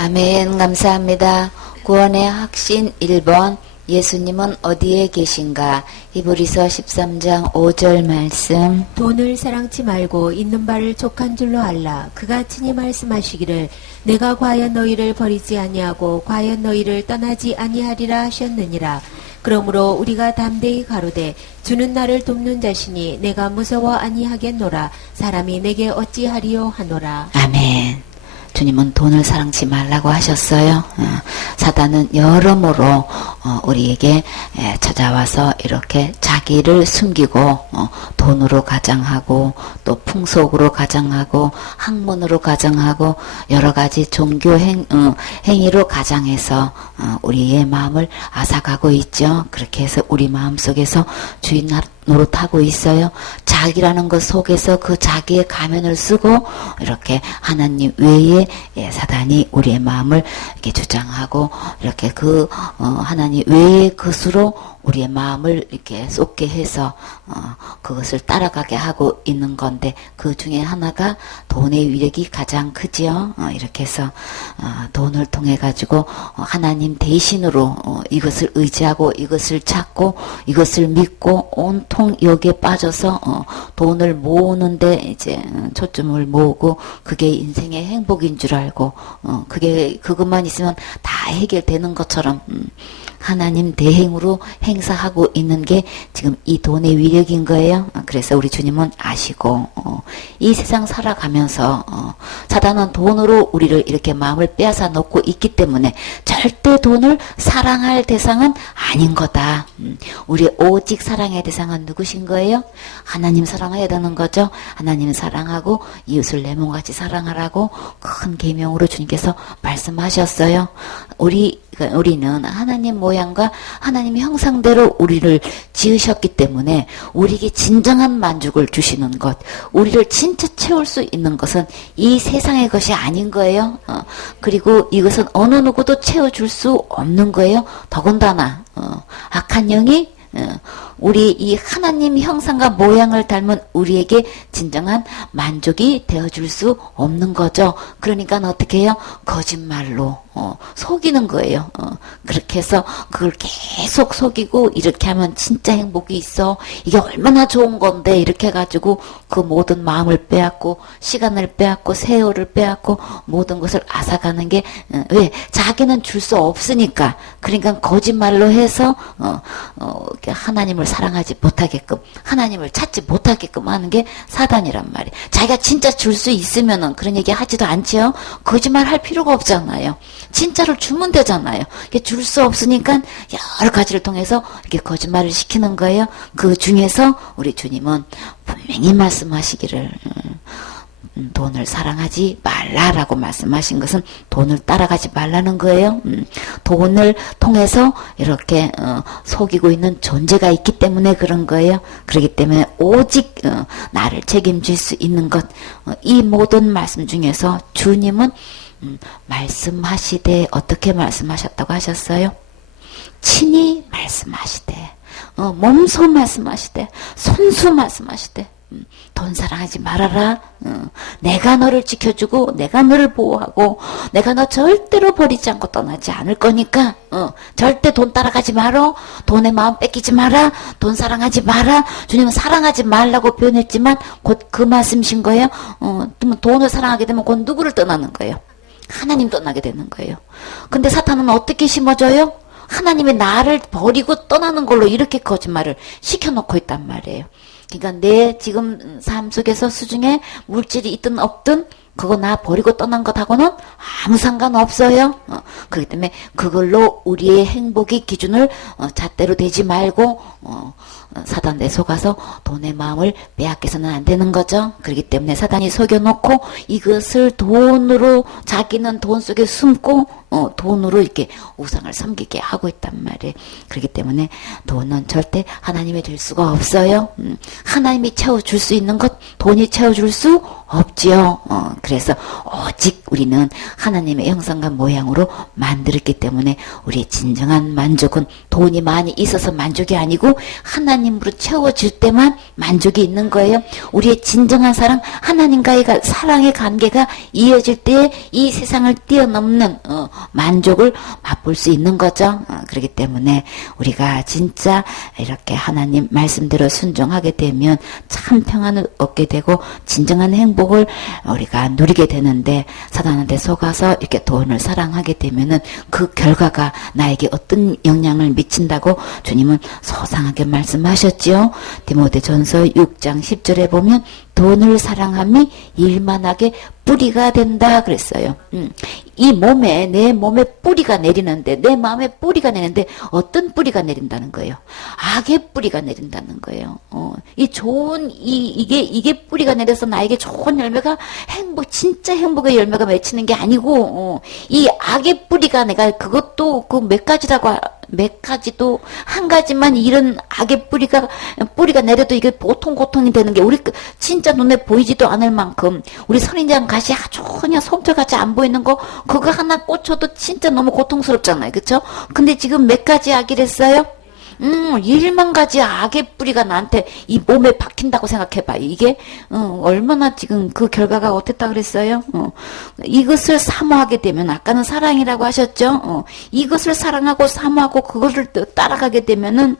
아멘. 감사합니다. 구원의 확신 1번 예수님은 어디에 계신가? 히브리서 13장 5절 말씀. 돈을 사랑치 말고 있는 바를 족한 줄로 알라. 그가 친히 말씀하시기를 내가 과연 너희를 버리지 아니하고 과연 너희를 떠나지 아니하리라 하셨느니라. 그러므로 우리가 담대히 가로되 주는 나를 돕는 자시니 내가 무서워 아니하겠노라. 사람이 내게 어찌하리요 하노라. 아멘. 주님은 돈을 사랑치 말라고 하셨어요. 사단은 여러모로 우리에게 찾아와서 이렇게 자기를 숨기고 돈으로 가장하고 또 풍속으로 가장하고 학문으로 가장하고 여러 가지 종교 행위로 가장해서 우리의 마음을 앗아가고 있죠. 그렇게 해서 우리 마음속에서 주인 노릇하고 있어요. 자기라는 것 속에서 그 자기의 가면을 쓰고 이렇게 하나님 외에 사단이 우리의 마음을 이렇게 주장하고 이렇게 그 하나님 외의 것으로 우리의 마음을 이렇게 쏟게 해서 그것을 따라가게 하고 있는 건데 그 중에 하나가 돈의 위력이 가장 크지요. 이렇게 해서 돈을 통해 가지고 하나님 대신으로 이것을 의지하고 이것을 찾고 이것을 믿고 온통 여기에 빠져서 돈을 모으는데 이제 초점을 모으고 그게 인생의 행복인 줄 알고 그것만 있으면 다 해결되는 것처럼 하나님 대행으로 행사하고 있는 게 지금 이 돈의 위력인 거예요. 그래서 우리 주님은 아시고 이 세상 살아가면서 사단은 돈으로 우리를 이렇게 마음을 빼앗아 놓고 있기 때문에 절대 돈을 사랑할 대상은 아닌 거다. 우리 오직 사랑의 대상은 누구신 거예요? 하나님 사랑해야 되는 거죠. 하나님 사랑하고 이웃을 내 몸같이 사랑하라고 큰 계명으로 주님께서 말씀하셨어요. 우리는 하나님 모양과 하나님 형상대로 우리를 지으셨기 때문에 우리에게 진정한 만족을 주시는 것, 우리를 진짜 채울 수 있는 것은 이 세상의 것이 아닌 거예요. 그리고 이것은 어느 누구도 채워줄 수 없는 거예요. 더군다나 악한 영이 우리 이 하나님 형상과 모양을 닮은 우리에게 진정한 만족이 되어줄 수 없는 거죠. 그러니까 어떻게 해요? 거짓말로 속이는 거예요. 그렇게 해서 그걸 계속 속이고 이렇게 하면 진짜 행복이 있어. 이게 얼마나 좋은 건데 이렇게 해가지고 그 모든 마음을 빼앗고 시간을 빼앗고 세월을 빼앗고 모든 것을 앗아가는 게 왜? 자기는 줄 수 없으니까. 그러니까 거짓말로 해서 하나님을 사랑하지 못하게끔 하나님을 찾지 못하게끔 하는 게 사단이란 말이에요. 자기가 진짜 줄 수 있으면은 그런 얘기 하지도 않지요. 거짓말 할 필요가 없잖아요. 진짜로 주면 되잖아요. 줄 수 없으니까 여러 가지를 통해서 이렇게 거짓말을 시키는 거예요. 그 중에서 우리 주님은 분명히 말씀하시기를 돈을 사랑하지 말라라고 말씀하신 것은 돈을 따라가지 말라는 거예요. 돈을 통해서 이렇게 속이고 있는 존재가 있기 때문에 그런 거예요. 그렇기 때문에 오직 나를 책임질 수 있는 것, 이 모든 말씀 중에서 주님은 말씀하시되 어떻게 말씀하셨다고 하셨어요? 친히 말씀하시되 몸소 말씀하시되 손수 말씀하시되 돈 사랑하지 말아라. 내가 너를 지켜주고 내가 너를 보호하고 내가 너 절대로 버리지 않고 떠나지 않을 거니까 절대 돈 따라가지 마라. 돈의 마음 뺏기지 마라. 돈 사랑하지 마라. 주님은 사랑하지 말라고 표현했지만 곧 그 말씀이신 거예요. 돈을 사랑하게 되면 곧 누구를 떠나는 거예요? 하나님 떠나게 되는 거예요. 근데 사탄은 어떻게 심어줘요? 하나님의 나를 버리고 떠나는 걸로 이렇게 거짓말을 시켜놓고 있단 말이에요. 그러니까 내 지금 삶 속에서 수중에 물질이 있든 없든 그거 나 버리고 떠난 것하고는 아무 상관없어요. 그렇기 때문에 그걸로 우리의 행복의 기준을 잣대로 대지 말고 사단 내 속아서 돈의 마음을 빼앗겨서는 안 되는 거죠. 그렇기 때문에 사단이 속여놓고 이것을 돈으로 자기는 돈 속에 숨고 돈으로 이렇게 우상을 섬기게 하고 있단 말이에요. 그렇기 때문에 돈은 절대 하나님이 될 수가 없어요. 하나님이 채워줄 수 있는 것 돈이 채워줄 수 없지요. 그래서 오직 우리는 하나님의 형상과 모양으로 만들었기 때문에 우리의 진정한 만족은 돈이 많이 있어서 만족이 아니고 하나님으로 채워질 때만 만족이 있는 거예요. 우리의 진정한 사랑, 하나님과의 사랑의 관계가 이어질 때 이 세상을 뛰어넘는 만족을 맛볼 수 있는 거죠. 그렇기 때문에 우리가 진짜 이렇게 하나님 말씀대로 순종하게 되면 참 평안을 얻게 되고 진정한 행복을 우리가 누리게 되는데, 사단한테 속아서 이렇게 돈을 사랑하게 되면은 그 결과가 나에게 어떤 영향을 미친다고 주님은 소상하게 말씀하셨지요. 디모데전서 6장 10절에 보면 돈을 사랑함이 일만하게 뿌리가 된다 그랬어요. 이 몸에, 내 몸에 뿌리가 내리는데, 내 마음에 뿌리가 내리는데 어떤 뿌리가 내린다는 거예요? 악의 뿌리가 내린다는 거예요. 이 좋은 이게 뿌리가 내려서 나에게 좋은 열매가 진짜 행복의 열매가 맺히는 게 아니고, 이 악의 뿌리가 내가 그것도 그 몇 가지도 한 가지만 이런 악의 뿌리가 내려도 이게 보통 고통이 되는 게 우리 진짜 눈에 보이지도 않을 만큼 우리 선인장 가시 아주 그냥 솜털같이 안 보이는 거 그거 하나 꽂혀도 진짜 너무 고통스럽잖아요. 그쵸? 근데 지금 몇 가지 악이랬어요? 1만 가지 악의 뿌리가 나한테 이 몸에 박힌다고 생각해봐. 이게 얼마나 지금 그 결과가 어땠다 그랬어요? 이것을 사모하게 되면, 아까는 사랑이라고 하셨죠? 이것을 사랑하고 사모하고 그것을 따라가게 되면은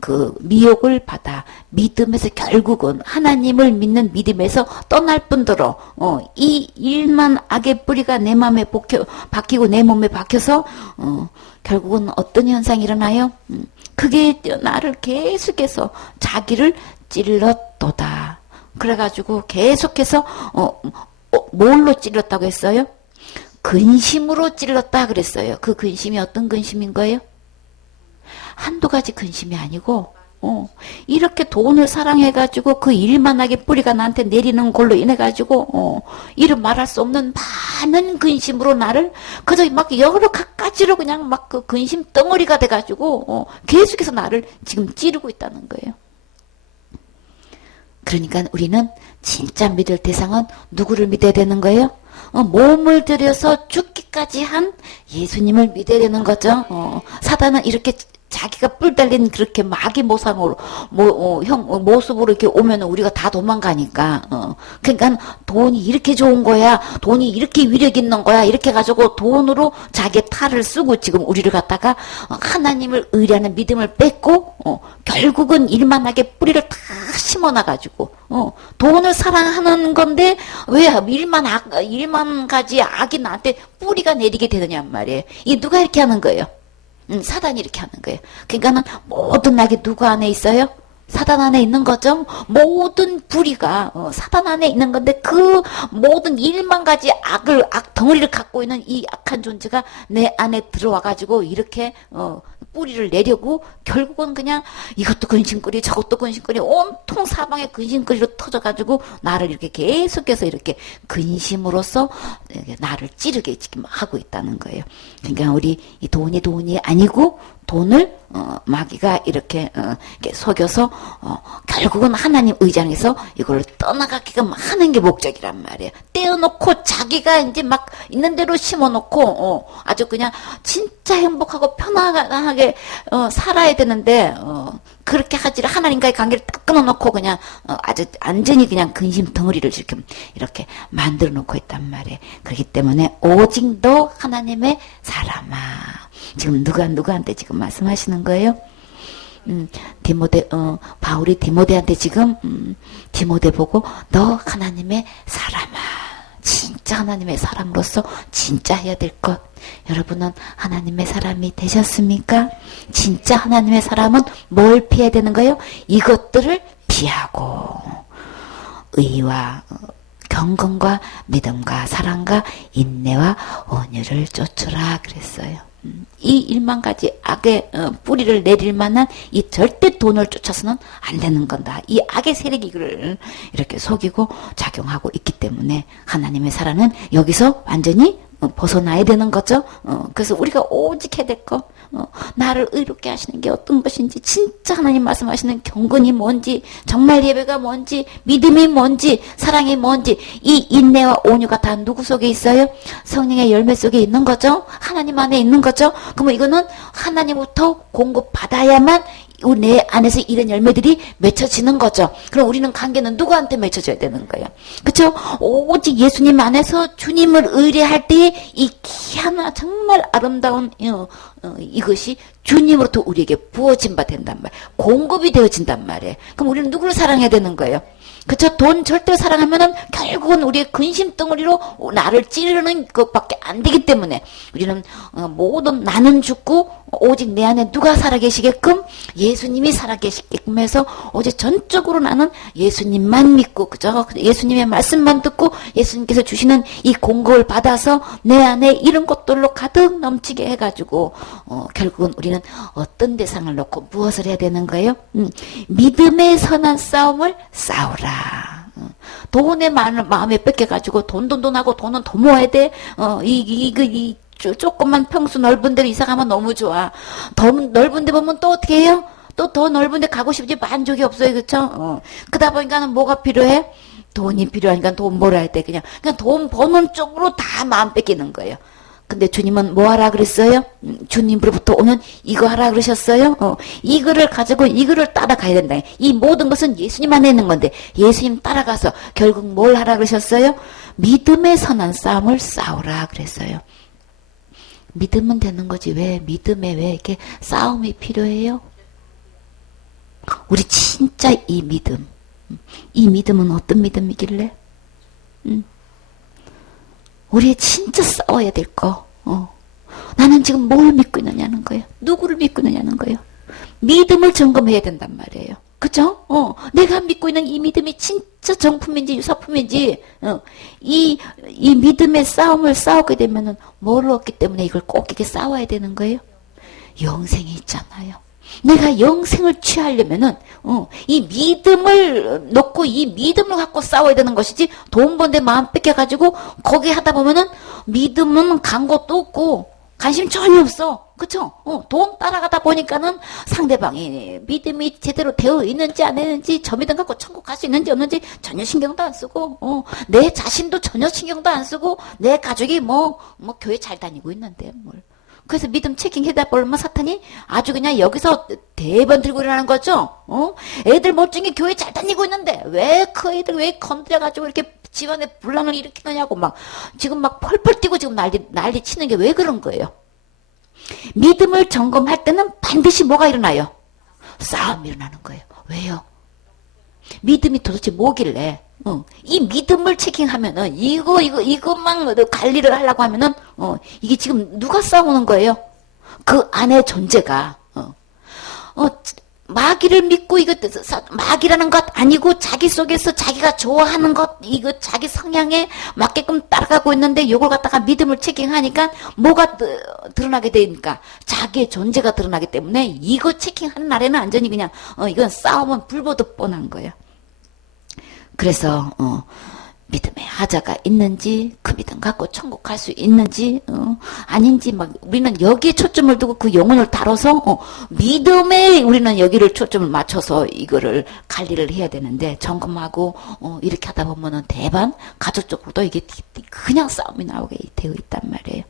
그 미혹을 받아 믿음에서 결국은 하나님을 믿는 믿음에서 떠날 뿐더러 이 1만 악의 뿌리가 내 마음에 박히고 내 몸에 박혀서 결국은 어떤 현상이 일어나요? 그게 나를 계속해서 자기를 찔렀도다. 그래가지고 계속해서 뭘로 찔렀다고 했어요? 근심으로 찔렀다 그랬어요. 그 근심이 어떤 근심인 거예요? 한두 가지 근심이 아니고 이렇게 돈을 사랑해가지고 그 일만하게 뿌리가 나한테 내리는 걸로 인해가지고 이름 말할 수 없는 많은 근심으로 나를 그저 막 여러 가지로 그냥 막 그 근심 덩어리가 돼가지고 계속해서 나를 지금 찌르고 있다는 거예요. 그러니까 우리는 진짜 믿을 대상은 누구를 믿어야 되는 거예요? 몸을 들여서 죽기까지 한 예수님을 믿어야 되는 거죠. 사단은 이렇게 자기가 뿔 달린 그렇게 마귀 모상으로 모습으로 이렇게 오면 우리가 다 도망가니까. 그러니까 돈이 이렇게 좋은 거야, 돈이 이렇게 위력 있는 거야, 이렇게 해가지고 돈으로 자기의 탈을 쓰고 지금 우리를 갖다가 하나님을 의뢰하는 믿음을 뺏고 결국은 일만하게 뿌리를 다 심어놔가지고 돈을 사랑하는 건데 왜 일만 가지 악이 나한테 뿌리가 내리게 되느냐 말이에요. 이 누가 이렇게 하는 거예요? 사단이 이렇게 하는 거예요. 그러니까는 모든 악이 누구 안에 있어요? 사단 안에 있는 거죠. 모든 불의가 사단 안에 있는 건데 그 모든 1만 가지 악 덩어리를 갖고 있는 이 악한 존재가 내 안에 들어와가지고 이렇게 뿌리를 내려고 결국은 그냥 이것도 근심거리 저것도 근심거리 온통 사방에 근심거리로 터져가지고 나를 이렇게 계속해서 이렇게 근심으로써 나를 찌르게 지금 하고 있다는 거예요. 그러니까 우리 이 돈이 아니고 돈을 마귀가 이렇게 속여서 결국은 하나님 의장에서 이걸 떠나가기가 하는 게 목적이란 말이에요. 떼어놓고 자기가 이제 막 있는 대로 심어놓고 아주 그냥 진짜 행복하고 편안하게 살아야 되는데 그렇게 하지 하나님과의 관계를 딱 끊어놓고 그냥 아주 완전히 그냥 근심 덩어리를 이렇게 만들어 놓고 있단 말이에요. 그렇기 때문에 오직 너 하나님의 사람아. 지금 누구한테 지금 말씀하시는 거예요? 바울이 디모데한테 지금 디모데 보고 너 하나님의 사람아, 진짜 하나님의 사람으로서 진짜 해야 될 것. 여러분은 하나님의 사람이 되셨습니까? 진짜 하나님의 사람은 뭘 피해야 되는 거예요? 이것들을 피하고 의와 경건과 믿음과 사랑과 인내와 온유를 쫓으라 그랬어요. 이 1만 가지 악의 뿌리를 내릴 만한 이 절대 돈을 쫓아서는 안 되는 건다. 이 악의 세력이 이걸 이렇게 속이고 작용하고 있기 때문에 하나님의 사랑은 여기서 완전히 벗어나야 되는 거죠. 그래서 우리가 오직 해야 될 거, 나를 의롭게 하시는 게 어떤 것인지, 진짜 하나님 말씀하시는 경건이 뭔지, 정말 예배가 뭔지, 믿음이 뭔지, 사랑이 뭔지, 이 인내와 온유가 다 누구 속에 있어요? 성령의 열매 속에 있는 거죠. 하나님 안에 있는 거죠. 그러면 이거는 하나님부터 공급받아야만 내 안에서 이런 열매들이 맺혀지는 거죠. 그럼 우리는 관계는 누구한테 맺혀져야 되는 거예요? 그렇죠? 오직 예수님 안에서 주님을 의뢰할 때에 이 귀한 정말 아름다운 이것이 주님으로부터 우리에게 부어진 바 된단 말이에요. 공급이 되어진단 말이에요. 그럼 우리는 누구를 사랑해야 되는 거예요? 그쵸? 돈 절대 사랑하면은 결국은 우리의 근심 덩어리로 나를 찌르는 것밖에 안 되기 때문에 우리는 모든 나는 죽고 오직 내 안에 누가 살아계시게끔 예수님이 살아계시게끔 해서 오직 전적으로 나는 예수님만 믿고, 그죠? 예수님의 말씀만 듣고 예수님께서 주시는 이 공급을 받아서 내 안에 이런 것들로 가득 넘치게 해가지고 결국은 우리는 어떤 대상을 놓고 무엇을 해야 되는 거예요? 믿음의 선한 싸움을 싸우라. 돈에 마음에 뺏겨가지고 돈 하고 돈은 더 모아야 돼. 조금만 평수 넓은 데로 이사 가면 너무 좋아. 더 넓은 데 보면 또 어떻게 해요? 또 더 넓은 데 가고 싶지 만족이 없어요. 그쵸? 그러다 보니까는 뭐가 필요해? 돈이 필요하니까 돈 벌어야 돼. 그냥 돈 버는 쪽으로 다 마음 뺏기는 거예요. 근데 주님은 뭐 하라 그랬어요? 주님으로부터 오는 이거 하라 그러셨어요? 이거를 가지고 이거를 따라가야 된다. 이 모든 것은 예수님 안에 있는 건데 예수님 따라가서 결국 뭘 하라 그러셨어요? 믿음의 선한 싸움을 싸우라 그랬어요. 믿으면 되는 거지. 왜 믿음에 왜 이렇게 싸움이 필요해요? 우리 진짜 이 믿음은 어떤 믿음이길래? 우리 진짜 싸워야 될 거. 나는 지금 뭘 믿고 있느냐는 거예요. 누구를 믿고 있느냐는 거예요. 믿음을 점검해야 된단 말이에요. 그죠? 내가 믿고 있는 이 믿음이 진짜 정품인지 유사품인지, 이 믿음의 싸움을 싸우게 되면은 뭘 얻기 때문에 이걸 꼭 이렇게 싸워야 되는 거예요? 영생이 있잖아요. 내가 영생을 취하려면은, 이 믿음을 놓고 이 믿음을 갖고 싸워야 되는 것이지, 돈 번데 마음 뺏겨가지고, 거기 하다 보면은, 믿음은 간 것도 없고, 관심 전혀 없어. 그쵸? 돈 따라가다 보니까는 상대방이 믿음이 제대로 되어 있는지 안 있는지, 저 믿음 갖고 천국 갈 수 있는지 없는지 전혀 신경도 안 쓰고, 내 자신도 전혀 신경도 안 쓰고, 내 가족이 뭐 교회 잘 다니고 있는데, 뭘. 그래서 믿음 체킹해다 보면 사탄이 아주 그냥 여기서 대번 들고 일어나는 거죠. 애들 멀쩡히 교회 잘 다니고 있는데 왜 그 애들 왜 건드려가지고 이렇게 집안에 분란을 일으키느냐고 지금 펄펄 뛰고 지금 난리 치는 게 왜 그런 거예요? 믿음을 점검할 때는 반드시 뭐가 일어나요? 싸움이 일어나는 거예요. 왜요? 믿음이 도대체 뭐길래? 이 믿음을 체킹하면은 이것만 관리를 하려고 하면은 이게 지금 누가 싸우는 거예요? 그 안의 존재가 마귀를 믿고 이거 마귀라는 것 아니고 자기 속에서 자기가 좋아하는 것 이거 자기 성향에 맞게끔 따라가고 있는데 이걸 갖다가 믿음을 체킹하니까 뭐가 드러나게 되니까 자기의 존재가 드러나기 때문에 이거 체킹하는 날에는 완전히 그냥 이건 싸움은 불보듯 뻔한 거예요. 그래서 믿음의 하자가 있는지 그 믿음 갖고 천국 갈 수 있는지 아닌지 우리는 여기에 초점을 두고 그 영혼을 다뤄서 믿음에 우리는 여기를 초점을 맞춰서 이거를 관리를 해야 되는데 점검하고 이렇게 하다 보면은 대반 가족적으로도 이게 그냥 싸움이 나오게 되어 있단 말이에요.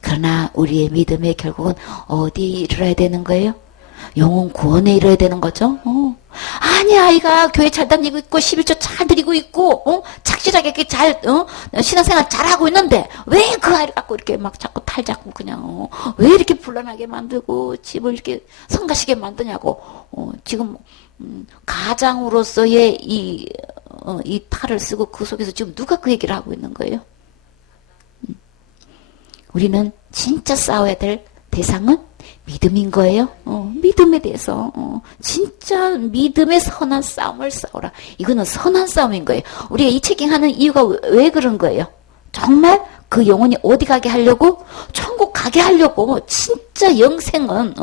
그러나 우리의 믿음에 결국은 어디에 이르러야 되는 거예요? 영혼 구원에 이뤄야 되는 거죠. 아니 아이가 교회 잘 다니고 있고 11조 잘 드리고 있고 착실하게 이렇게 잘 신앙생활 잘하고 있는데 왜 그 아이를 갖고 이렇게 자꾸 탈잡고 그냥 왜 이렇게 불안하게 만들고 집을 이렇게 성가시게 만드냐고 지금 가장으로서의 이 탈을 쓰고 그 속에서 지금 누가 그 얘기를 하고 있는 거예요? 우리는 진짜 싸워야 될 대상은 믿음인 거예요. 믿음에 대해서 진짜 믿음의 선한 싸움을 싸우라. 이거는 선한 싸움인 거예요. 우리가 이 체킹하는 이유가 왜 그런 거예요? 정말 그 영혼이 어디 가게 하려고? 천국 가게 하려고. 진짜 영생은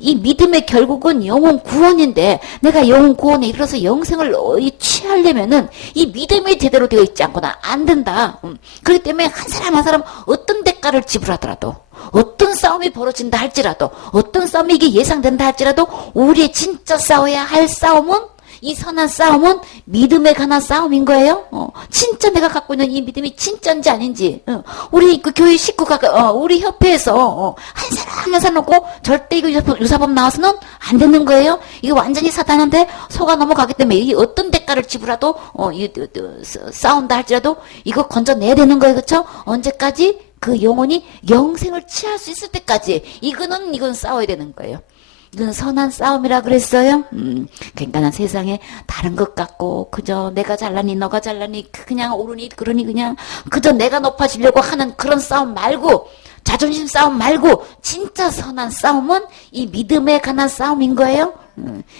이 믿음의 결국은 영혼 구원인데 내가 영혼 구원에 이르러서 영생을 취하려면은 이 믿음이 제대로 되어 있지 않고는 안 된다. 그렇기 때문에 한 사람 한 사람 어떤 대가를 지불하더라도 어떤 싸움이 벌어진다 할지라도 어떤 싸움이 이게 예상된다 할지라도 우리의 진짜 싸워야 할 싸움은 이 선한 싸움은 믿음에 관한 싸움인 거예요. 진짜 내가 갖고 있는 이 믿음이 진짜인지 아닌지. 우리 그 교회 식구가 우리 협회에서 한 사람 한 사람 놓고 절대 이거 유사범 나와서는 안 되는 거예요. 이거 완전히 사단한테 속아 넘어가기 때문에 이 어떤 대가를 지불하도 싸운다 할지라도 이거 건져내야 되는 거예요. 그렇죠? 언제까지? 그 영혼이 영생을 취할 수 있을 때까지 이건 싸워야 되는 거예요. 이건 선한 싸움이라 그랬어요. 그러니까 난 세상에 다른 것 같고 그저 내가 잘나니 너가 잘나니 그냥 오르니 그러니 그냥 그저 내가 높아지려고 하는 그런 싸움 말고 자존심 싸움 말고 진짜 선한 싸움은 이 믿음에 관한 싸움인 거예요.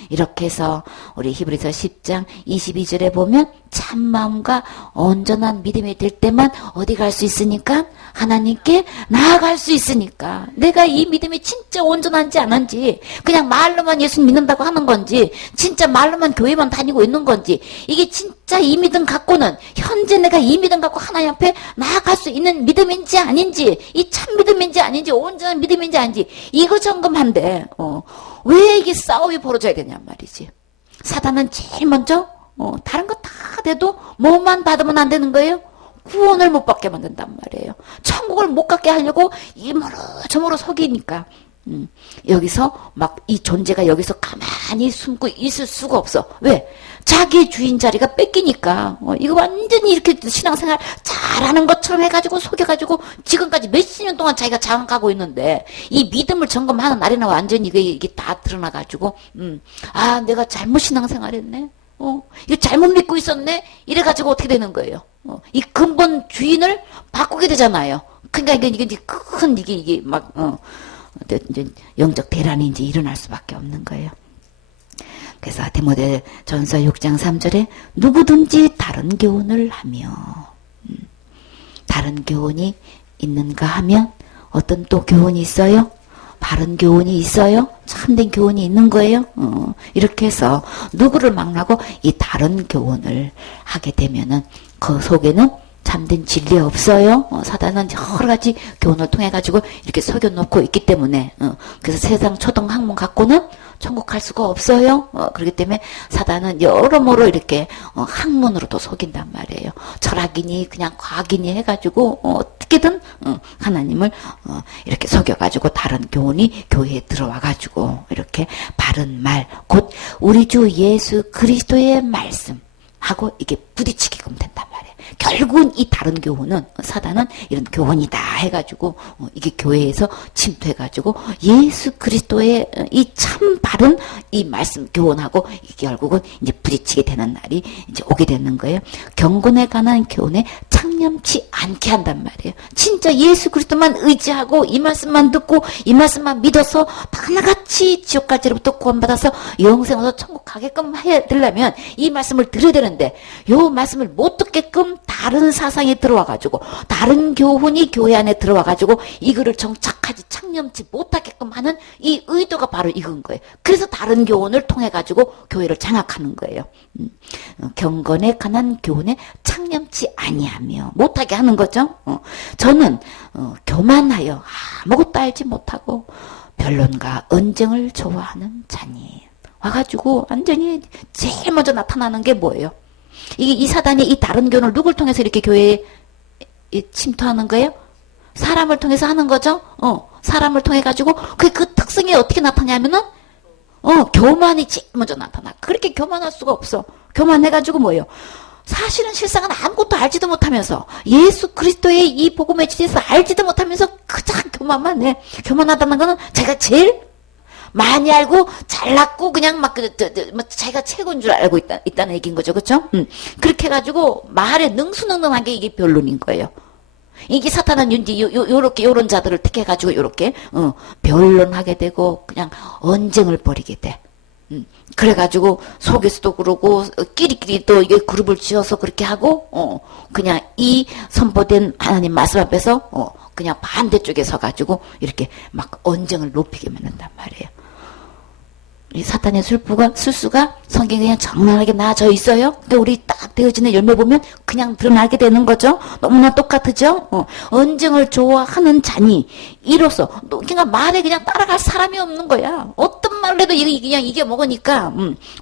이렇게 해서 우리 히브리서 10장 22절에 보면 참마음과 온전한 믿음이 될 때만 어디 갈 수 있으니까 하나님께 나아갈 수 있으니까 내가 이 믿음이 진짜 온전한지 안 한지 그냥 말로만 예수 믿는다고 하는 건지 진짜 말로만 교회만 다니고 있는 건지 이게 진짜 이 믿음 갖고는 현재 내가 이 믿음 갖고 하나님 앞에 나아갈 수 있는 믿음인지 아닌지 이 참 믿음인지 아닌지 온전한 믿음인지 아닌지 이거 점검한데 왜 이게 싸움이 벌어져야 되냔 말이지. 사단은 제일 먼저 다른 거 다 돼도 뭐만 받으면 안 되는 거예요? 구원을 못 받게 만든단 말이에요. 천국을 못 갖게 하려고 이모로 저모로 속이니까 여기서 막 이 존재가 여기서 가만히 숨고 있을 수가 없어. 왜? 자기 주인 자리가 뺏기니까 이거 완전히 이렇게 신앙생활 잘하는 것처럼 해가지고 속여가지고 지금까지 몇십 년 동안 자기가 장악하고 있는데 이 믿음을 점검하는 날이나 완전히 이게 다 드러나가지고 아 내가 잘못 신앙생활했네. 이거 잘못 믿고 있었네. 이래가지고 어떻게 되는 거예요? 이 근본 주인을 바꾸게 되잖아요. 그러니까 이게 큰 이게 막 이제 영적 대란이 이제 일어날 수밖에 없는 거예요. 그래서 디모데 전서 6장 3절에 누구든지 다른 교훈을 하며 다른 교훈이 있는가 하면 어떤 또 교훈이 있어요? 바른 교훈이 있어요? 참된 교훈이 있는 거예요? 이렇게 해서 누구를 막나고 이 다른 교훈을 하게 되면은 그 속에는 참된 진리 없어요. 사단은 여러 가지 교훈을 통해 가지고 이렇게 속여놓고 있기 때문에 그래서 세상 초등 학문 갖고는 천국 갈 수가 없어요. 그렇기 때문에 사단은 여러모로 이렇게 학문으로도 속인단 말이에요. 철학이니 그냥 과학이니 해가지고 어떻게든 하나님을 이렇게 속여가지고 다른 교훈이 교회에 들어와가지고 이렇게 바른 말 곧 우리 주 예수 그리스도의 말씀하고 이게 부딪히게끔 된단 말이에요. 결국은 이 다른 교훈은 사단은 이런 교훈이다 해가지고 이게 교회에서 침투해가지고 예수 그리스도의 이 참 바른 이 말씀 교훈하고 이게 결국은 이제 부딪히게 되는 날이 이제 오게 되는 거예요. 경건에 관한 교훈에 창념치 않게 한단 말이에요. 진짜 예수 그리스도만 의지하고 이 말씀만 듣고 이 말씀만 믿어서 다 하나같이 지옥까지로부터 구원받아서 영생으로 천국 가게끔 해야 되려면 이 말씀을 들어야 되는데 요 말씀을 못 듣게끔 다른 사상이 들어와가지고 다른 교훈이 교회 안에 들어와가지고 이거를 정착하지 창념치 못하게끔 하는 이 의도가 바로 이건 거예요. 그래서 다른 교훈을 통해가지고 교회를 장악하는 거예요. 경건에 관한 교훈에 창념치 아니하며 못하게 하는 거죠. 저는 교만하여 아무것도 알지 못하고 변론과 언쟁을 좋아하는 자니 와가지고 완전히 제일 먼저 나타나는 게 뭐예요? 이 사단이 이 다른 교훈을 누굴 통해서 이렇게 교회에 침투하는 거예요? 사람을 통해서 하는 거죠? 사람을 통해 가지고 그 특성이 어떻게 나타나냐면은 교만이 제일 먼저 나타나. 그렇게 교만할 수가 없어. 교만해가지고 뭐예요? 사실은 실상은 아무것도 알지도 못하면서 예수 그리스도의 이 복음에 대해서 알지도 못하면서 그저 교만만 해. 교만하다는 거는 제가 제일 많이 알고 잘났고 그냥 막 자기가 최고인 줄 알고 있다는 얘기인 거죠. 그렇죠? 그렇게 해가지고 말에 능수능능한 게 이게 변론인 거예요. 이게 사탄은 이제 요렇게 요런 자들을 택해가지고 요렇게 변론하게 되고 그냥 언쟁을 벌이게 돼. 그래가지고 속에서도 그러고 끼리끼리 또 이게 그룹을 지어서 그렇게 하고 그냥 이 선포된 하나님 말씀 앞에서 그냥 반대쪽에 서가지고 이렇게 막 언쟁을 높이게 만든단 말이에요. 이 사탄의 술수가 성경에 그냥 정나하게 나져 있어요. 근데 우리 딱 되어지는 열매 보면 그냥 드러나게 되는 거죠. 너무나 똑같으죠. 언쟁을 좋아하는 자니 이로써 그냥 말에 그냥 따라갈 사람이 없는 거야. 어떤 말을 해도 그냥 이겨 먹으니까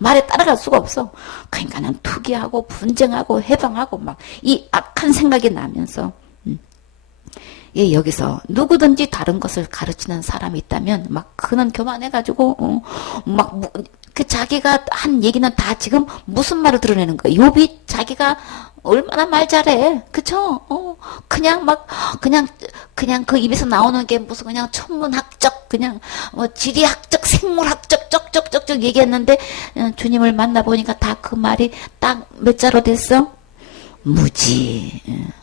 말에 따라갈 수가 없어. 그러니까는 투기하고 분쟁하고 해방하고 막 이 악한 생각이 나면서 예, 여기서 누구든지 다른 것을 가르치는 사람이 있다면 막 그는 교만해가지고 막 그 자기가 한 얘기는 다 지금 무슨 말을 드러내는 거야. 욥이 자기가 얼마나 말 잘해, 그쵸? 그냥 막 그냥 그 입에서 나오는 게 무슨 그냥 천문학적 그냥 지리학적 생물학적 쩍쩍쩍쩍 얘기했는데 주님을 만나 보니까 다 그 말이 딱 몇 자로 됐어? 무지.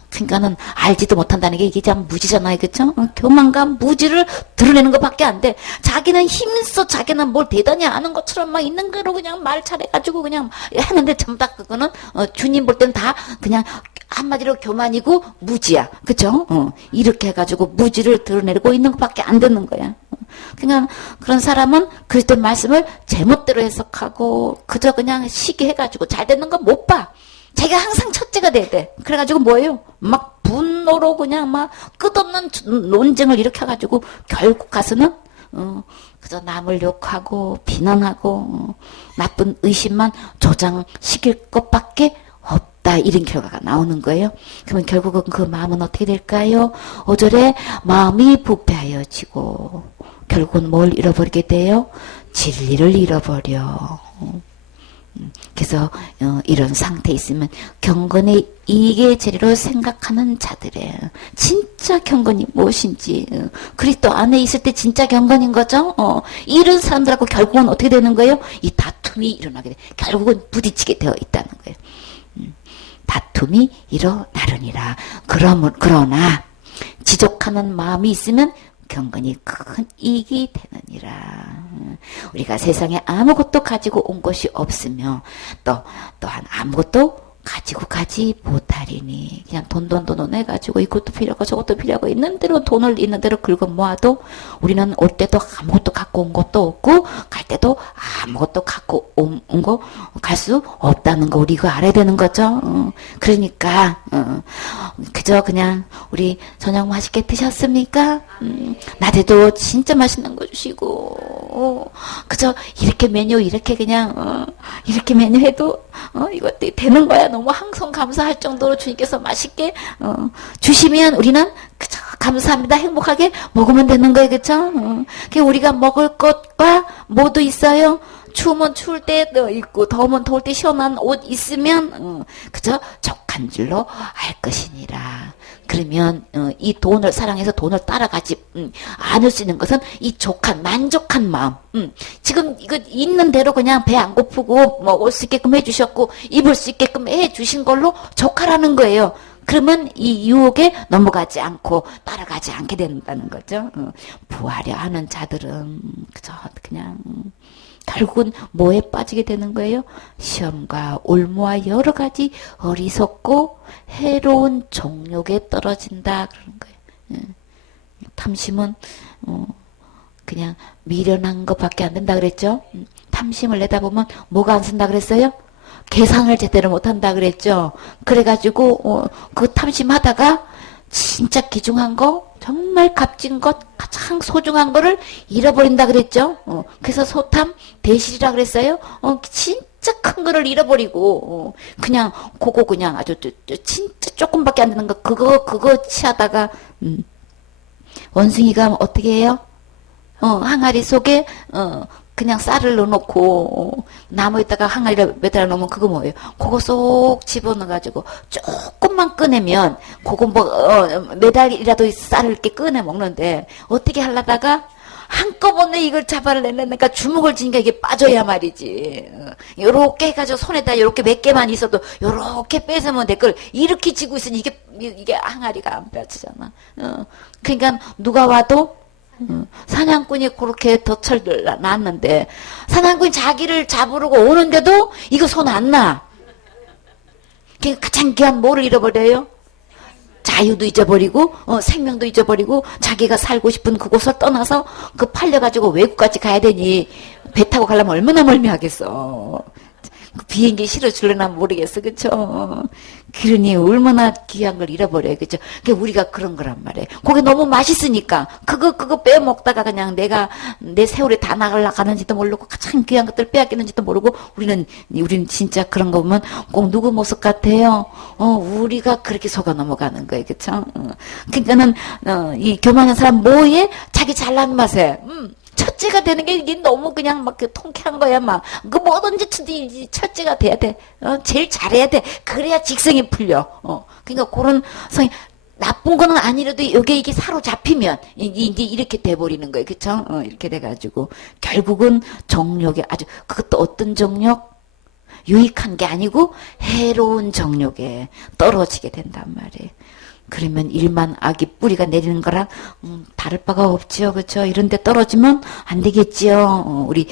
그러니까는 알지도 못한다는 게 이게 참 무지잖아요, 그쵸? 교만감, 무지를 드러내는 것밖에 안 돼. 자기는 힘써 자기는 뭘 대단히 아는 것처럼 막 있는 거로 그냥 말 잘해가지고 그냥 하는데 전부 다 그거는 주님 볼 땐 다 그냥 한마디로 교만이고 무지야, 그쵸? 이렇게 해가지고 무지를 드러내고 있는 것밖에 안 되는 거야. 그러니까 그런 사람은 그리스도 말씀을 제멋대로 해석하고 그저 그냥 시기해가지고 잘 되는 건 못 봐. 자기가 항상 첫째가 돼야 돼. 그래가지고 뭐예요? 막 분노로 그냥 막 끝없는 논쟁을 일으켜가지고 결국 가서는 그저 남을 욕하고 비난하고 나쁜 의심만 조장시킬 것밖에 없다. 이런 결과가 나오는 거예요. 그러면 결국은 그 마음은 어떻게 될까요? 5절에 마음이 부패하여지고 결국은 뭘 잃어버리게 돼요? 진리를 잃어버려. 그래서 이런 상태에 있으면 경건의 이익의 재료로 생각하는 자들의 진짜 경건이 무엇인지 그리스도 안에 있을 때 진짜 경건인 거죠. 이런 사람들하고 결국은 어떻게 되는 거예요? 이 다툼이 일어나게 돼. 결국은 부딪히게 되어 있다는 거예요. 다툼이 일어나려니라. 그러나 지족하는 마음이 있으면 경건이 큰 이익이 되느니라. 우리가 세상에 아무것도 가지고 온 것이 없으며 또한 아무것도 가지고 가지 못하리니 그냥 돈 해가지고 이것도 필요하고 저것도 필요하고 있는 대로 돈을 있는 대로 긁어 모아도 우리는 올 때도 아무것도 갖고 온 것도 없고 갈 때도 아무것도 갖고 온 거 갈 수 없다는 거 우리 이거 알아야 되는 거죠. 그러니까 그저 그냥 우리 저녁 맛있게 드셨습니까? 낮에도 진짜 맛있는 거 주시고 그저 이렇게 메뉴 이렇게 그냥 이렇게 메뉴 해도 이것도 되는 거야. 너무 항상 감사할 정도로 주님께서 맛있게 주시면 우리는 그저 감사합니다. 행복하게 먹으면 되는 거예요. 그쵸? 우리가 먹을 것과 모두 있어요. 추우면 추울 때 있고 더우면 더울 때 시원한 옷 있으면 그저 족한 줄로 알 것이니라. 그러면 이 돈을 사랑해서 돈을 따라가지 않을 수 있는 것은 이 족한 만족한 마음. 지금 이거 있는 대로 그냥 배 안 고프고 먹을 수 있게끔 해주셨고 입을 수 있게끔 해주신 걸로 족하라는 거예요. 그러면 이 유혹에 넘어가지 않고 따라가지 않게 된다는 거죠. 부하려 하는 자들은 그저 그냥 결국은 뭐에 빠지게 되는 거예요? 시험과 올무와 여러 가지 어리석고 해로운 정욕에 떨어진다 그러는 거예요. 탐심은 그냥 미련한 것밖에 안 된다 그랬죠. 탐심을 내다보면 뭐가 안 쓴다 그랬어요? 계산을 제대로 못한다 그랬죠. 그래가지고 그 탐심하다가 진짜 귀중한 거 정말 값진 것 가장 소중한 거를 잃어버린다 그랬죠. 그래서 소탐 대실이라 그랬어요. 진짜 큰 거를 잃어버리고 그냥 그거 그냥 아주 진짜 조금밖에 안 되는 거 그거 취하다가 원숭이가 어떻게 해요? 항아리 속에 그냥 쌀을 넣어놓고 나무에다가 항아리를 매달아 놓으면 그거 뭐예요? 그거 쏙 집어넣어가지고 조금만 꺼내면 그거 매달이라도 쌀을 이렇게 꺼내 먹는데 어떻게 하려다가 한꺼번에 이걸 잡아내니까 주먹을 쥐니까 이게 빠져야 말이지. 요렇게 해가지고 손에다 요렇게 몇 개만 있어도 요렇게 뺏으면 될 걸 이렇게 쥐고 있으니 이게 항아리가 안 빠지잖아. 그러니까 누가 와도 사냥꾼이 그렇게 덫을 놨는데 사냥꾼이 자기를 잡으러 오는데도 이거 손 안 나. 그러니까 가장 귀한 뭐를 잃어버려요? 자유도 잊어버리고 생명도 잊어버리고 자기가 살고 싶은 그곳을 떠나서 그 팔려가지고 외국까지 가야 되니 배 타고 가려면 얼마나 멀미하겠어. 그 비행기 실어줄려나 모르겠어. 그쵸? 그러니 얼마나 귀한 걸 잃어버려요. 그쵸? 그게 우리가 그런 거란 말이에요. 그게 너무 맛있으니까 그거 빼먹다가 그냥 내 세월이 다 나가는지도 모르고 가장 귀한 것들 빼앗기는지도 모르고 우리는 진짜 그런 거 보면 꼭 누구 모습 같아요? 우리가 그렇게 속아 넘어가는 거예요. 그쵸? 그러니까는 이 교만한 사람 뭐에? 자기 잘난 맛에 첫째가 되는 게 이게 너무 그냥 막 통쾌한 거야, 막. 그 뭐든지 첫째가 돼야 돼. 제일 잘해야 돼. 그래야 직성이 풀려. 그러니까 그런 성이, 나쁜 거는 아니라도 이게 사로잡히면, 이제 이렇게 돼버리는 거예요. 그쵸? 이렇게 돼가지고. 결국은 정욕에 그것도 어떤 정욕? 유익한 게 아니고 해로운 정욕에 떨어지게 된단 말이에요. 그러면 일만 악이 뿌리가 내리는 거랑 다를 바가 없지요. 그렇죠? 이런 데 떨어지면 안 되겠지요. 우리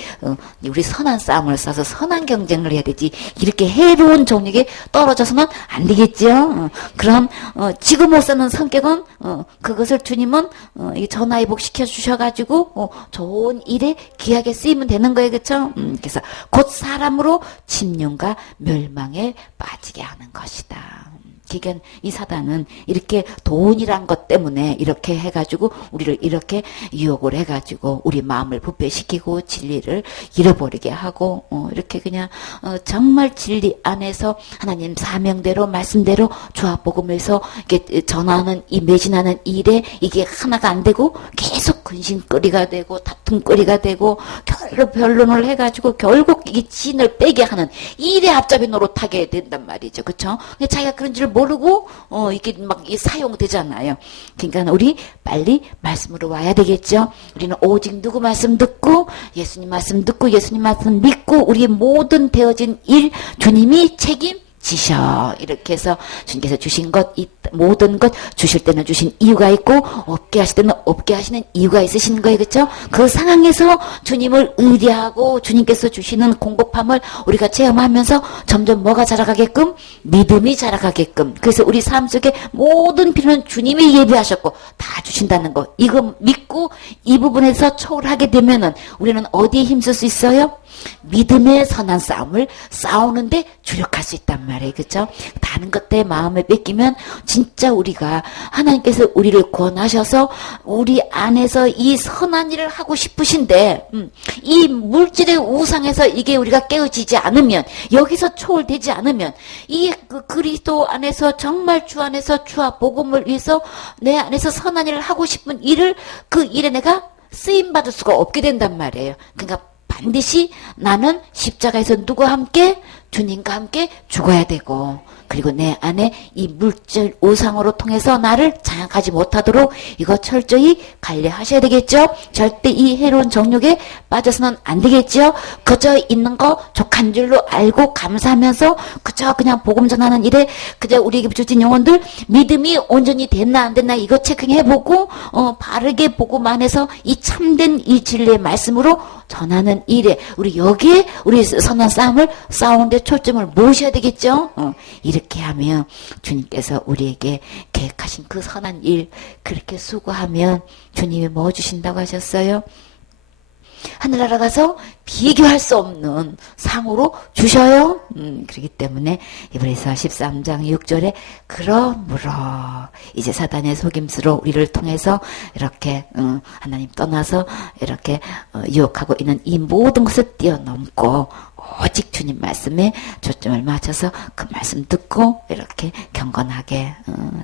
선한 싸움을 싸서 선한 경쟁을 해야 되지. 이렇게 해로운 정욕에 떨어져서는 안 되겠지요. 그럼 지금 못 사는 성격은 그것을 주님은 전화위복 시켜 주셔가지고 좋은 일에 귀하게 쓰이면 되는 거예요. 그렇죠? 그래서 곧 사람으로 침륜과 멸망에 빠지게 하는 것이다. 그러니까 이 사단은 이렇게 돈이란 것 때문에 이렇게 해가지고 우리를 이렇게 유혹을 해가지고 우리 마음을 부패시키고 진리를 잃어버리게 하고 이렇게 그냥 정말 진리 안에서 하나님 사명대로 말씀대로 조합복음에서 이렇게 전하는 이 매진하는 일에 이게 하나가 안 되고 계속 근심거리가 되고 다툼거리가 되고 결국 변론을 해가지고 결국 이게 진을 빼게 하는 일의 앞잡이 노릇하게 된단 말이죠. 그렇죠? 자기가 그런 줄 모르고 이게 막 사용되잖아요. 그러니까 우리 빨리 말씀으로 와야 되겠죠. 우리는 오직 누구 말씀 듣고 예수님 말씀 듣고 예수님 말씀 믿고 우리의 모든 되어진 일 주님이 책임지셔. 이렇게 해서 주님께서 주신 것 모든 것 주실 때는 주신 이유가 있고 없게 하실 때는 없게 하시는 이유가 있으신 거예요. 그렇죠? 그 상황에서 주님을 의뢰하고 주님께서 주시는 공급함을 우리가 체험하면서 점점 뭐가 자라가게끔? 믿음이 자라가게끔. 그래서 우리 삶 속에 모든 필요는 주님이 예비하셨고 다 주신다는 거. 이거 믿고 이 부분에서 초월하게 되면은 우리는 어디에 힘쓸 수 있어요? 믿음의 선한 싸움을 싸우는데 주력할 수 있단 말이에요. 그렇죠? 다른 것들에 마음을 뺏기면 진짜 우리가 하나님께서 우리를 구원하셔서 우리 안에서 이 선한 일을 하고 싶으신데 이 물질의 우상에서 이게 우리가 깨어지지 않으면 여기서 초월되지 않으면 이 그리스도 안에서 정말 주 안에서 주와 복음을 위해서 내 안에서 선한 일을 하고 싶은 일을 그 일에 내가 쓰임받을 수가 없게 된단 말이에요. 그러니까 반드시 나는 십자가에서 누구와 함께? 주님과 함께 죽어야 되고 그리고 내 안에 이 물질 우상으로 통해서 나를 장악하지 못하도록 이거 철저히 관리하셔야 되겠죠. 절대 이 해로운 정욕에 빠져서는 안 되겠죠. 그저 있는 거 족한 줄로 알고 감사하면서 그저 그냥 복음 전하는 일에 그저 우리에게 주신 영혼들 믿음이 온전히 됐나 안 됐나 이거 체크해보고 바르게 복음 안에서 이 참된 이 진리의 말씀으로 전하는 일에 우리 여기에 우리 선한 싸움을 싸우는데 초점을 모셔야 되겠죠. 이렇게 하면 주님께서 우리에게 계획하신 그 선한 일 그렇게 수고하면 주님이 뭐 주신다고 하셨어요? 하늘나라 가서 비교할 수 없는 상으로 주셔요. 그렇기 때문에 이브리서 13장 6절에 그러므로 이제 사단의 속임수로 우리를 통해서 이렇게 하나님 떠나서 이렇게 유혹하고 있는 이 모든 것을 뛰어넘고 오직 주님 말씀에 초점을 맞춰서 그 말씀 듣고 이렇게 경건하게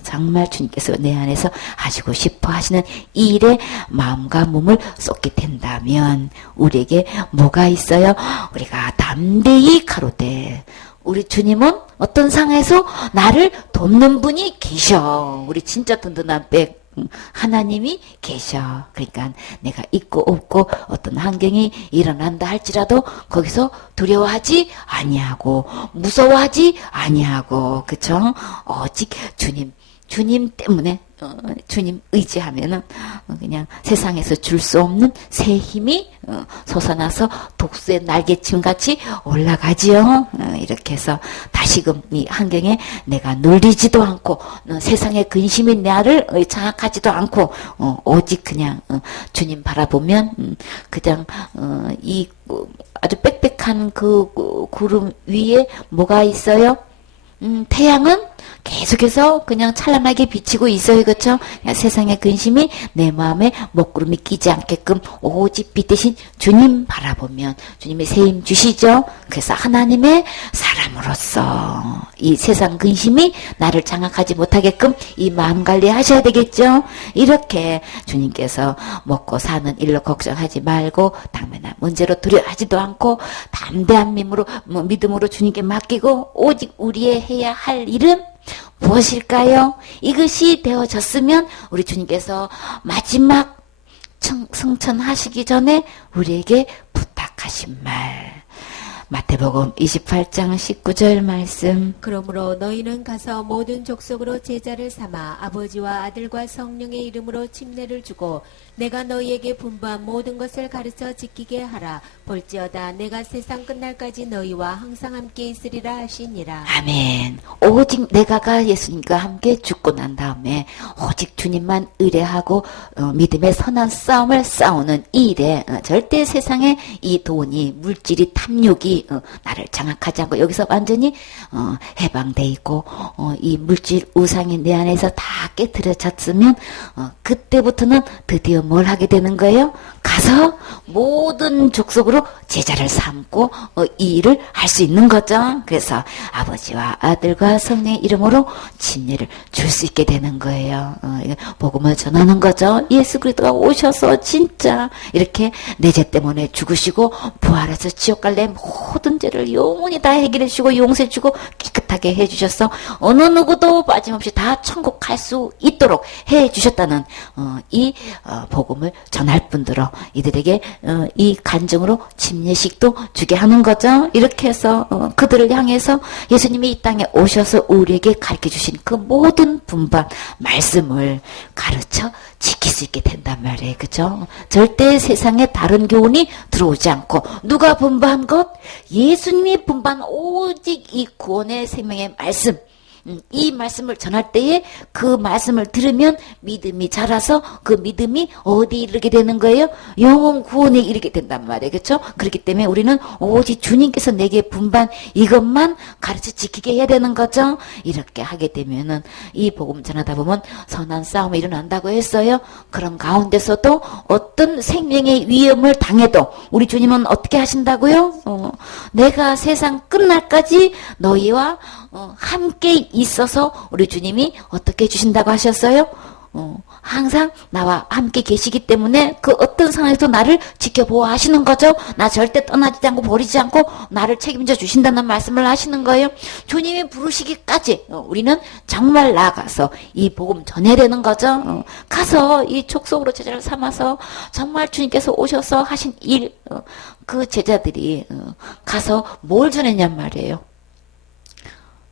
정말 주님께서 내 안에서 하시고 싶어 하시는 이 일에 마음과 몸을 쏟게 된다면 우리에게 뭐가 있어요? 우리가 담대히 가로되 우리 주님은 어떤 상황에서 나를 돕는 분이 계셔. 우리 진짜 든든한 백 하나님이 계셔. 그러니까 내가 있고 없고 어떤 환경이 일어난다 할지라도 거기서 두려워하지 아니하고 무서워하지 아니하고 그쵸? 오직 주님 때문에 주님 의지하면은 그냥 세상에서 줄 수 없는 새 힘이 솟아나서 독수의 날개침 같이 올라가지요. 이렇게 해서 다시금 이 환경에 내가 눌리지도 않고 세상의 근심이 나를 장악하지도 않고 오직 그냥 주님 바라보면 그냥 이 아주 빽빽한 그 구름 위에 뭐가 있어요? 태양은 계속해서 그냥 찬란하게 비치고 있어요. 그렇죠? 세상의 근심이 내 마음에 먹구름이 끼지 않게끔 오직 빛 대신 주님 바라보면 주님의 새 힘 주시죠. 그래서 하나님의 사람으로서 이 세상 근심이 나를 장악하지 못하게끔 이 마음 관리하셔야 되겠죠. 이렇게 주님께서 먹고 사는 일로 걱정하지 말고 당면한 문제로 두려워하지도 않고 담대한 믿음으로 주님께 맡기고 오직 우리의 해야 할 일은 무엇일까요? 이것이 되어졌으면 우리 주님께서 마지막 승천하시기 전에 우리에게 부탁하신 말. 마태복음 28장 19절 말씀. 그러므로 너희는 가서 모든 족속으로 제자를 삼아 아버지와 아들과 성령의 이름으로 침례를 주고 내가 너희에게 분부한 모든 것을 가르쳐 지키게 하라. 볼지어다 내가 세상 끝날까지 너희와 항상 함께 있으리라 하시니라. 아멘. 오직 내가가 예수님과 함께 죽고 난 다음에 오직 주님만 의뢰하고 믿음의 선한 싸움을 싸우는 이 일에 절대 세상에 이 돈이 물질이 탐욕이 나를 장악하지 않고 여기서 완전히 해방돼 있고 이 물질 우상이 내 안에서 다 깨트려졌으면 그때부터는 드디어 뭘 하게 되는 거예요? 가서 모든 족속으로 제자를 삼고 이 일을 할 수 있는 거죠. 그래서 아버지와 아들과 성령의 이름으로 침례를 줄 수 있게 되는 거예요. 복음을 전하는 거죠. 예수 그리스도가 오셔서 진짜 이렇게 내 죄 때문에 죽으시고 부활해서 지옥 갈래 모든 죄를 영원히 다 해결해 주시고 용서해 주고 깨끗하게 해 주셔서 어느 누구도 빠짐없이 다 천국 갈 수 있도록 해 주셨다는 이 복음을 전할 뿐더러 이들에게 이 간증으로 침례식도 주게 하는 거죠. 이렇게 해서 그들을 향해서 예수님이 이 땅에 오셔서 우리에게 가르쳐 주신 그 모든 분반 말씀을 가르쳐 지킬 수 있게 된단 말이에요. 그죠? 절대 세상에 다른 교훈이 들어오지 않고 누가 분반한 것? 예수님이 분반 오직 이 구원의 생명의 말씀. 이 말씀을 전할 때에 그 말씀을 들으면 믿음이 자라서 그 믿음이 어디 이르게 되는 거예요? 영혼 구원에 이르게 된단 말이에요. 그렇죠? 그렇기 때문에 우리는 오직 주님께서 내게 분반 이것만 가르쳐 지키게 해야 되는 거죠. 이렇게 하게 되면은 이 복음 전하다 보면 선한 싸움이 일어난다고 했어요. 그런 가운데서도 어떤 생명의 위험을 당해도 우리 주님은 어떻게 하신다고요? 내가 세상 끝날까지 너희와 함께 있어서 우리 주님이 어떻게 해주신다고 하셨어요? 항상 나와 함께 계시기 때문에 그 어떤 상황에서 나를 지켜보아 하시는 거죠. 나 절대 떠나지 않고 버리지 않고 나를 책임져 주신다는 말씀을 하시는 거예요. 주님이 부르시기까지 우리는 정말 나아가서 이 복음 전해야 되는 거죠. 가서 이 족속으로 제자를 삼아서 정말 주님께서 오셔서 하신 일, 그 제자들이 가서 뭘 전했냔 말이에요.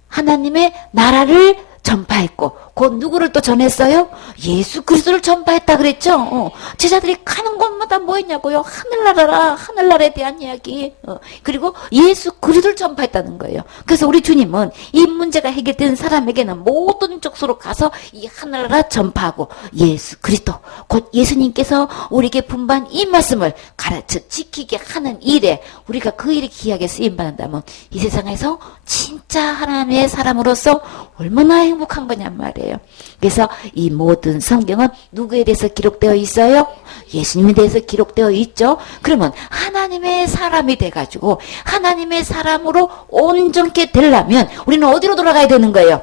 하나님의 나라를 전파했고 곧 누구를 또 전했어요? 예수 그리스도를 전파했다 그랬죠. 제자들이 가는 곳마다 뭐 했냐고요? 하늘나라에 대한 이야기. 그리고 예수 그리스도를 전파했다는 거예요. 그래서 우리 주님은 이 문제가 해결된 사람에게는 모든 족속으로 가서 이 하늘나라 전파하고 예수 그리스도 곧 예수님께서 우리에게 분반 이 말씀을 가르쳐 지키게 하는 일에 우리가 그 일에 귀하게 쓰임받는다면 이 세상에서 진짜 하나님의 사람으로서 얼마나 행복한 거냔 말이에요. 그래서 이 모든 성경은 누구에 대해서 기록되어 있어요? 예수님에 대해서 기록되어 있죠. 그러면 하나님의 사람이 돼가지고 하나님의 사람으로 온전케 되려면 우리는 어디로 돌아가야 되는 거예요?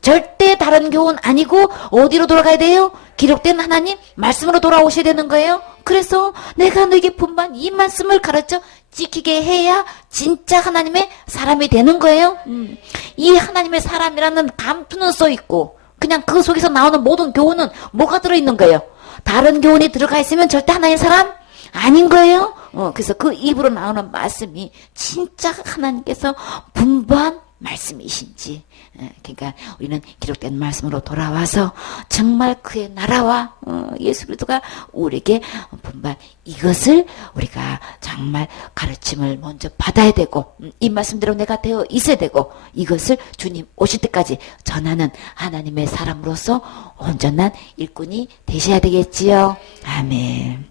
절대 다른 교훈 아니고 어디로 돌아가야 돼요? 기록된 하나님 말씀으로 돌아오셔야 되는 거예요. 그래서 내가 너에게 분반 이 말씀을 가르쳐 지키게 해야 진짜 하나님의 사람이 되는 거예요. 이 하나님의 사람이라는 감투는 써 있고 그냥 그 속에서 나오는 모든 교훈은 뭐가 들어있는 거예요? 다른 교훈이 들어가 있으면 절대 하나님의 사람 아닌 거예요. 그래서 그 입으로 나오는 말씀이 진짜 하나님께서 분반 말씀이신지. 그러니까 우리는 기록된 말씀으로 돌아와서 정말 그의 나라와 예수 그리스도가 우리에게 분발, 이것을 우리가 정말 가르침을 먼저 받아야 되고, 이 말씀대로 내가 되어 있어야 되고, 이것을 주님 오실 때까지 전하는 하나님의 사람으로서 온전한 일꾼이 되셔야 되겠지요. 아멘.